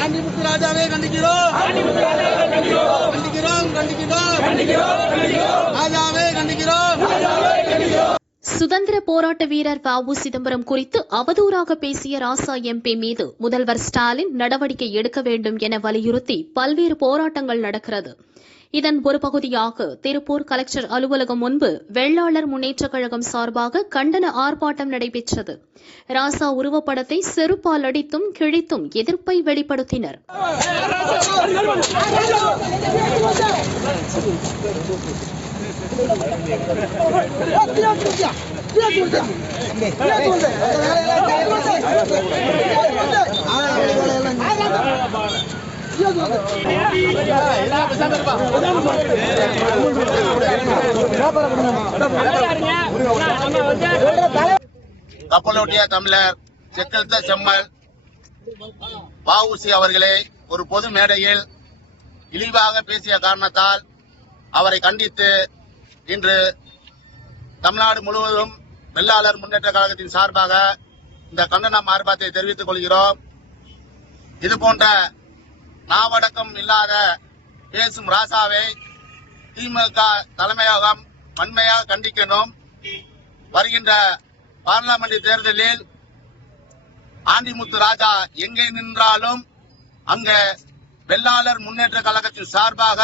ஆண்டிமுத்து ராஜாவை கண்டிக்கிறோம் கண்டிக்கிறோம் கண்டிக்கிறோம் ராஜாவை கண்டிக்கிறோம் சுதந்திர போராட்ட வீரர் வ சிதம்பரம் குறித்து அவதூறாக பேசிய ராசா எம்பி மீது முதல்வர் ஸ்டாலின் நடவடிக்கை எடுக்க வேண்டும் என வலியுறுத்தி பல்வேறு போராட்டங்கள் நடக்கிறது. இதன் ஒரு பகுதியாக திருப்பூர் கலெக்டர் அலுவலகம் முன்பு வெள்ளாளர் முன்னேற்றக் கழகம் சார்பாக கண்டன ஆர்ப்பாட்டம் நடைபெற்றது ராசா உருவப்படத்தை செருப்பால் அடித்தும் கிழித்தும் எதிர்ப்பை வெளிப்படுத்தினர் கப்பலோட்டிய தமிழர் செக்கழுத்த செம்மல் வஉசி அவர்களை ஒரு பொது மேடையில் இழிவாக பேசிய காரணத்தால் அவரை கண்டித்து இன்று தமிழ்நாடு முழுவதும் வெள்ளாளர் முன்னேற்ற கழகத்தின் சார்பாக இந்த கண்டனம் ஆர்ப்பாட்டத்தை தெரிவித்துக் கொள்கிறோம். இது போன்ற நாவடக்கம் இல்லாத பேசும் ராசாவை திமுக தலைமையகம் வன்மையாக கண்டிக்கணும். வருகின்ற பார்லமெண்ட் தேர்தலில் ஆண்டிமுத்து ராஜா எங்கே நின்றாலும் அங்க வெள்ளாளர் முன்னேற்ற கழகத்தின் சார்பாக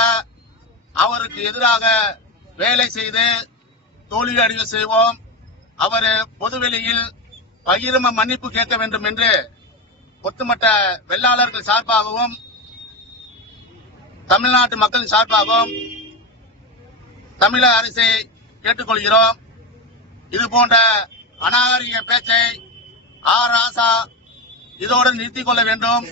அவருக்கு எதிராக வேலை செய்து தோல்வி அடைய செய்வோம். அவர் பொதுவெளியில் பகிரம மன்னிப்பு கேட்க வேண்டும் என்று ஒட்டுமொத்த வெள்ளாளர்கள் சார்பாகவும் தமிழ்நாட்டு மக்களின் சார்பாகவும் தமிழக அரசை கேட்டுக்கொள்கிறோம். இது போன்ற அநாகரிக பேச்சை ஆர் ராசா இதோடு நிறுத்திக் கொள்ள வேண்டும்.